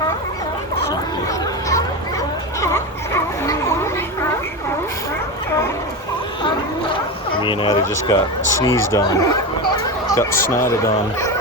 Me and Addie just got sneezed on, got snotted on.